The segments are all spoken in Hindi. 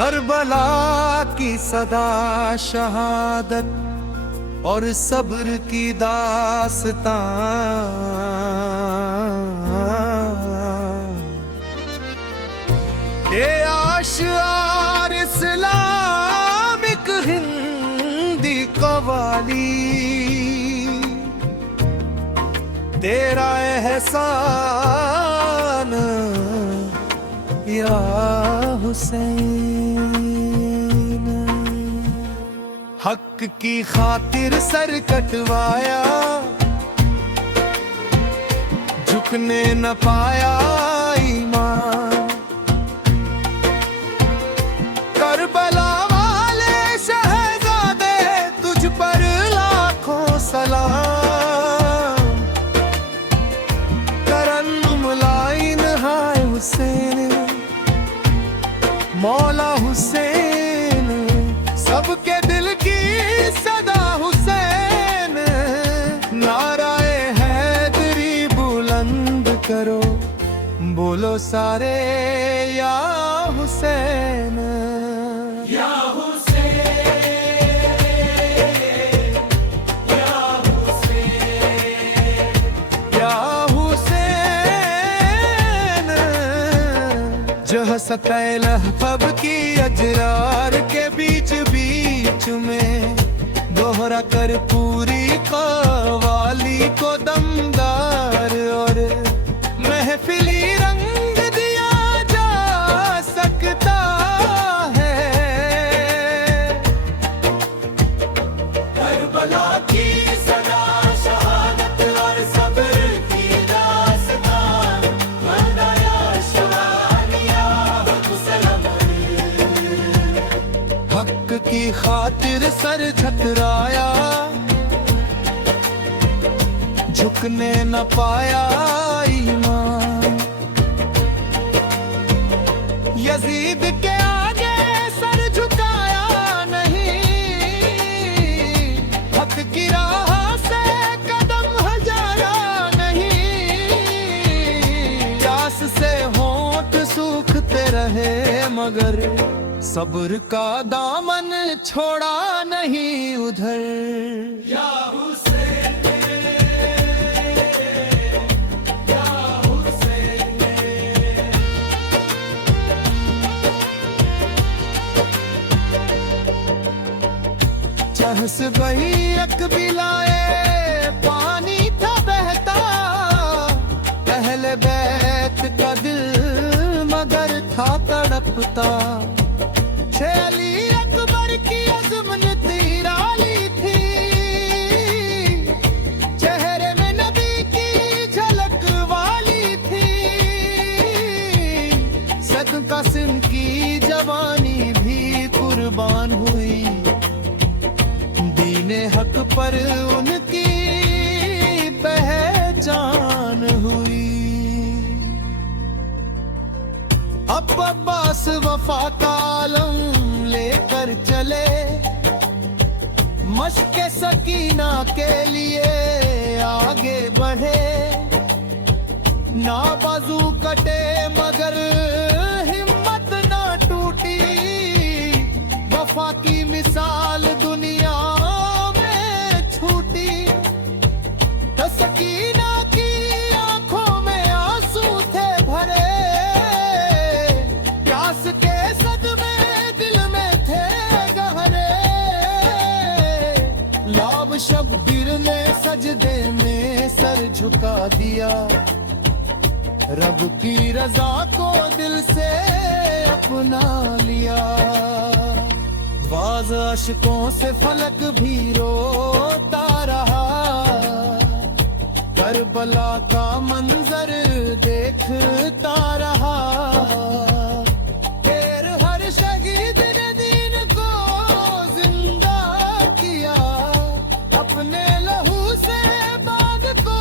करबला की सदा शहादत और सब्र की दास्तां, ये आशियार इस्लामिक हिंदी कवाली, तेरा एहसान या हुसैन। हक की खातिर सर कटवाया, झुकने न पाया ईमान। करबला वाले शहजादे तुझ पर लाखों सलाम। तरन्नुम लाइन हाय हुसैन, मौला हुसैन, सबके दिल की सदा हुसैन। नाराए हैदरी बुलंद करो, बोलो सारे या हुसैन, या हुसैन, या हुसैन, या हुसैन। जो हसते लहब की अजरार के बीच बीच में दोहरा कर पूरी कवाली को दमदार और महफिली रंग दिया जा सकता है। करबला की सदा शहादत और सब्र की दास्तां, मनाया शवानिया हुसैन। हक की खातिर सर झकराया, झुकने न पाया ईमान। यजीद के आगे सर झुकाया नहीं, हक की राह से कदम हजारा नहीं। प्यास से होंठ सूखते रहे मगर सब्र का दामन छोड़ा नहीं उधर। या हुसैन, या हुसैन। चहस बही अकबिलाए पानी था बहता, पहले बैत का दिल मगर था तड़पता। अली अकबर की अज़्म तीराली थी, चेहरे में नबी की झलक वाली थी। सदका सिंह की जवानी भी कुर्बान हुई, दीने हक पर उनकी पहचान हुई। अब अब्बास वफा का आलम लेकर चले, मशक़े सकीना के लिए आगे बढ़े। ना बाजू कटे मगर हिम्मत ना टूटी, वफा की मिसाल दुनिया में छूटी। तो सकीना की आंखों में आंसू थे भरे, प्यास के सदमे दिल में थे गहरे। लाब शब्बीर ने सजदे में सर झुका दिया, रब की रजा को दिल से अपना लिया। बाज़ अशकों से फलक भी रोता रहा, करबला का मंजर देखता रहा। फिर हर शहीद ने दीन को जिंदा किया, अपने लहू से बाग को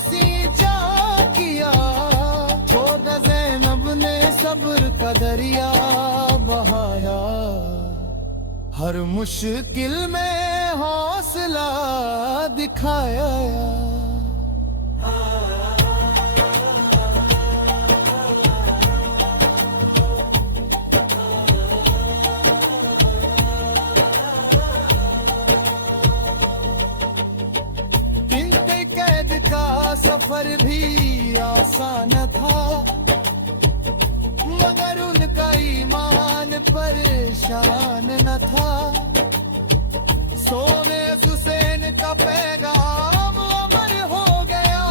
सींचा किया। छोड़ ज़ैनब ने सब्र का दरिया बहाया, हर मुश्किल में हौसला दिखाया। सफर भी आसान था, मगर उनका ईमान परेशान न था। सोने हुसैन का पैगाम अमर हो गया,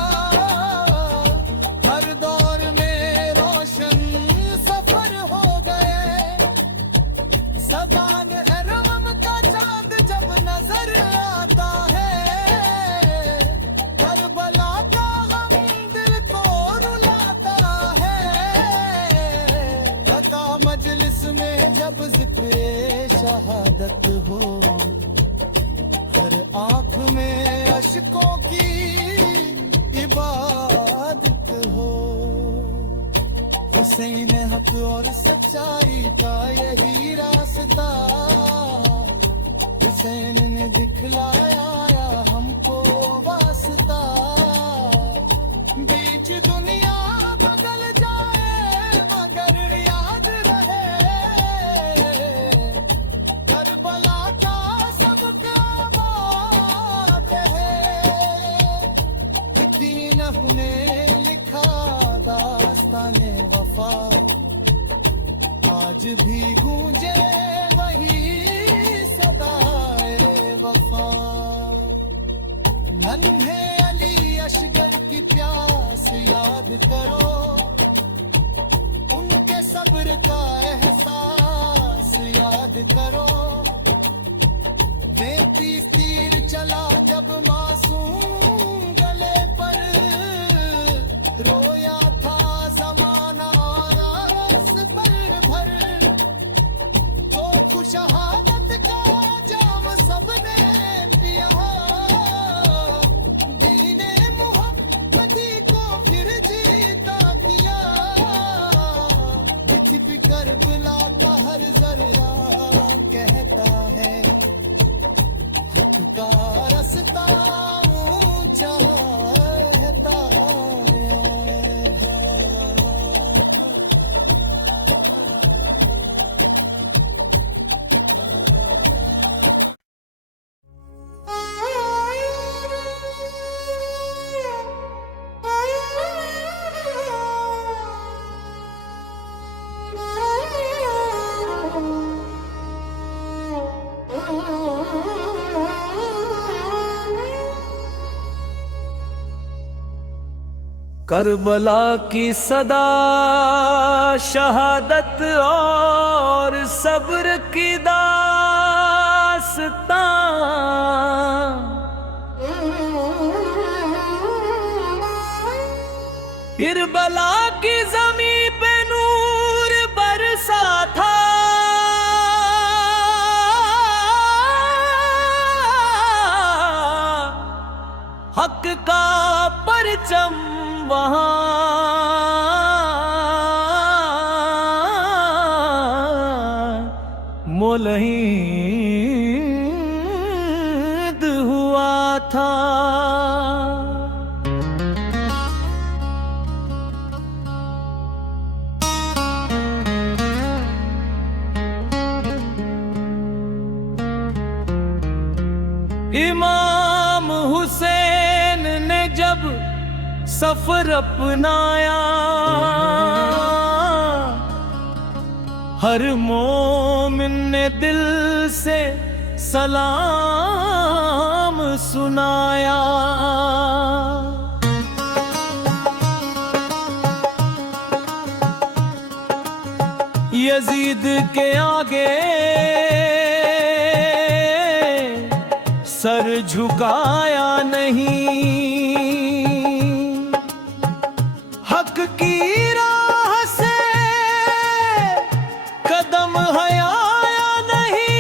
हर दौर में रोशन सफर हो गए। सबान अरवम का चांद जब नजर आता है, करबला का गम दिल को रुलाता है। लता मजलिस में जब जिक्र शहादत हो, हर आंख में अश्कों की इबादत हो। हुसैन हक और सच्चाई का यही रास्ता, हुसैन ने दिखलाया हमको वास्ता। बीच दुनिया बदल जाए मगर याद रहे, करबला का सबका बाप है। दीन ने लिखा दास्ताने वफा, आज भी गूंजे वही सदाए वफा। नन्हे अली असगर की प्यास याद करो, उनके सब्र का एहसास याद करो। बेतीस तीर चला जब मासूम गले पर, रोया था जमाना रास पर भर। तो शहादत का जाम सबने पिया, दीने मुहम्मदी को फिर जीता किया। छिप करबला का हर जर्रा कहता है, हक का रास्ता ऊंचा रहता करबला की सदा शहादत और सब्र की दास्तां। करबला की ज़मीं पे नूर बरसा था, हक का परचम वहाँ मोलहीद हुआ था। इमाम हुसैन ने जब सफर अपनाया, हर मोमिन ने दिल से सलाम सुनाया। यजीद के आगे सर झुकाया नहीं, हक की राह से कदम हयाया नहीं।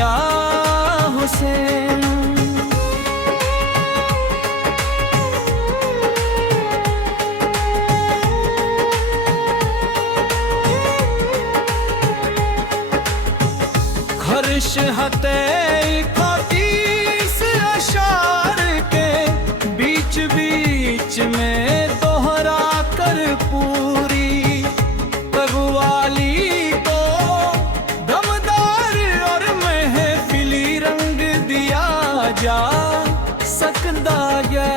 या हुसैन। खर्श हते 31 अशार के बीच बीच में दोहरा कर पूरी कव्वाली को दमदार और महफिली रंग दिया जा सकता है।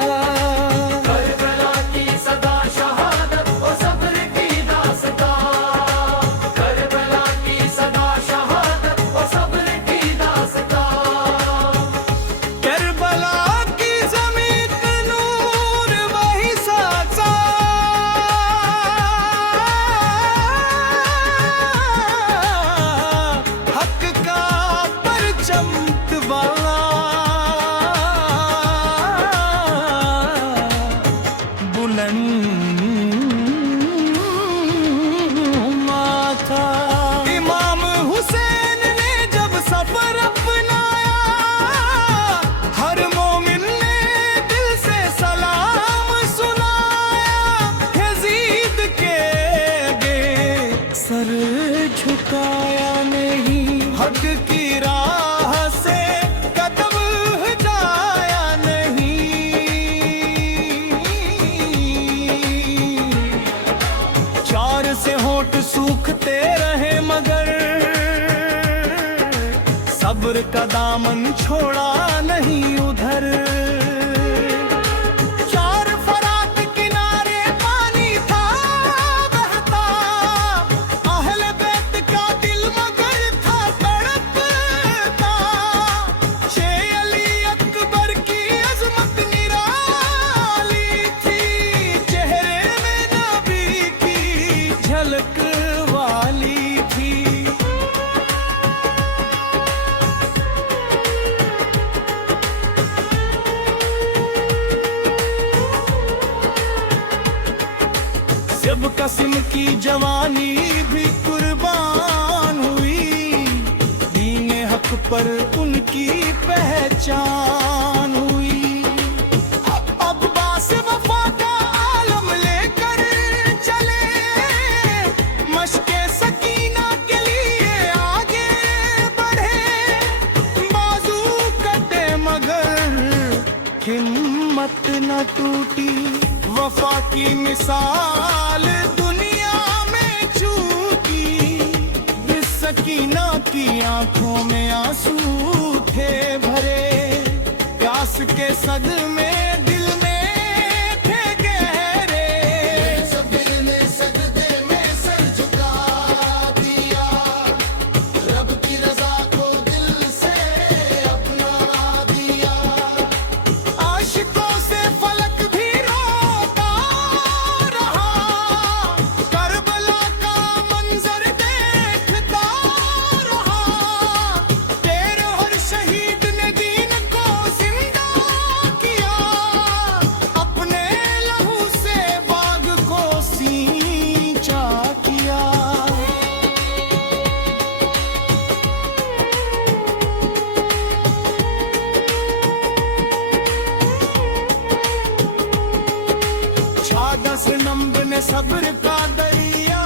करबला की सदा शहादत और सब्र की दास्तां, करबला की सदा शहादत और सब्र की दास्तां। करबला की ज़मीन पे नूर वही साचा, हक का परचम वाला बुलंद माथा। इमाम हुसैन ने जब सफर अपनाया, हर मोमिन ने दिल से सलाम सुनाया। यजीद के आगे सर झुकाया नहीं, हक की राह से कदम हटाया नहीं। चार से होठ सूखते रहे मगर सब्र का दामन छोड़ा नहीं उधर। चार फरात किनारे पानी था बहता, अहले बैत का दिल मगर था तड़पता। शेर अली अकबर की अजमत निराली थी, चेहरे में नबी की झलक वाली थी। जब कस्म की जवानी भी कुर्बान हुई, दीन हक पर उनकी पहचान हुई। अब बास वफा का आलम लेकर चले, मशके सकीना के लिए आगे बढ़े। बाजू कटे मगर हिम्मत न टूटी, वफा की मिसाल दुनिया में चूकी। इस सकीना की आंखों में आंसू थे भरे, प्यास के सदमे दिल में थे गहरे। सब्र ने सजदे में सर झुका दिया, रब की रजा को दिल से अपना दिया। आशिकों से फलक भी रोता रहा, करबला का मंजर देखता रहा। तेरे हर शहीद ने दीन को जिंदा किया, अपने लहू से बाग को सींचा किया। छादस नंब ने सब्र का दरिया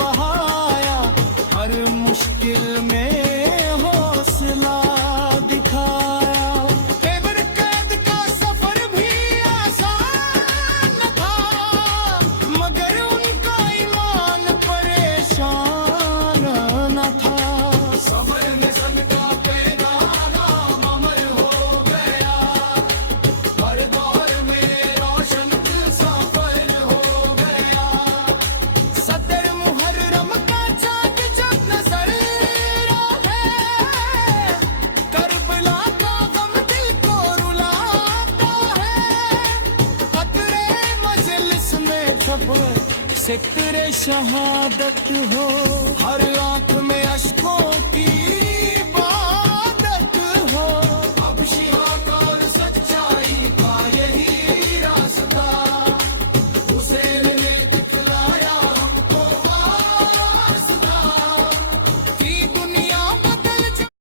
बहाया, हर मुश्किल में हौसला दिखाया। तेवर कैद का सफर भी आसान न था, मगर उनका ईमान परेशान न था। सब्र में सदका पैगाना अमर हो गया, हर दौर में रोशन सफर हो गया। सदर मुहर्रम का चाँद जब नजर आए, करबला का गम दिल को रुलाता है। खतरे मजलिस में जब सिक्रे शहादत हो, हर आंख में अश्कों की